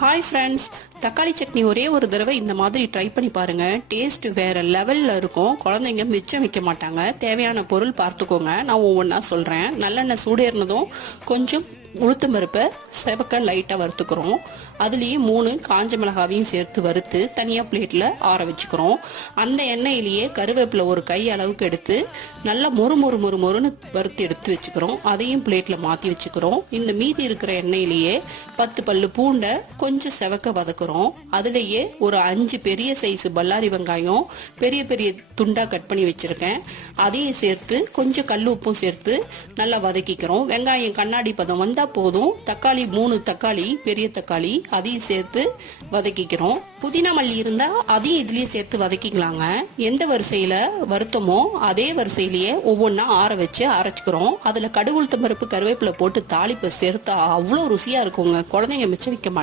Hi friends, தக்காளி சட்னி ஒரே ஒரு தடவை இந்த மாதிரி ட்ரை பண்ணி பாருங்க. டேஸ்ட் வேற லெவல்ல இருக்கும். குழந்தைங்க மிச்சம் வைக்க மாட்டாங்க. தேவையான பொருள் பார்த்துக்கோங்க. நான் ஒவ்வொன்றா சொல்றேன். நல்லெண்ணெய் சூடேறினதும் கொஞ்சம் உளுத்தம் பருப்பை செவக்க லைட்டாக வறுத்துக்கிறோம். அதுலேயே 3 காஞ்ச மிளகாவையும் சேர்த்து வறுத்து தனியாக பிளேட்டில் ஆற வச்சுக்கிறோம். அந்த எண்ணெயிலேயே கருவேப்பிலை ஒரு கை அளவுக்கு எடுத்து நல்லா மொறுன்னு வறுத்து எடுத்து வச்சுக்கிறோம். அதையும் பிளேட்டில் மாற்றி வச்சுக்கிறோம். இந்த மீதி இருக்கிற எண்ணெயிலேயே 10 பல்லு பூண்டை கொஞ்சம் செவக்க வதக்குறோம். அதுலேயே ஒரு 5 பெரிய சைஸ் பல்லாரி வெங்காயம் பெரிய பெரிய துண்டாக கட் பண்ணி வச்சுருக்கேன். அதையும் சேர்த்து கொஞ்சம் கல் உப்பும் சேர்த்து நல்லா வதக்கிக்கிறோம். வெங்காயம் கண்ணாடி பதம் வந்தால் போதும். தக்காளி 3 தக்காளி பெரிய தக்காளி அதையும் சேர்த்து வதக்கிக்கிறோம். புதினா மல்லி இருந்தா அதையும் இதுலயே சேர்த்து வதக்கிக்கலாங்க. எந்த வரிசையில வருத்தமோ அதே வரிசையிலேயே ஒவ்வொன்றா ஆற வச்சு அரைச்சிக்கிறோம். அதுல கடுகு உளுத்தம் பருப்பு கருவேப்பிலை போட்டு தாளிப்பை சேர்த்தா அவ்வளோ ருசியா இருக்குங்க. குழந்தைங்க மிச்சம் வைக்க மாட்டாங்க.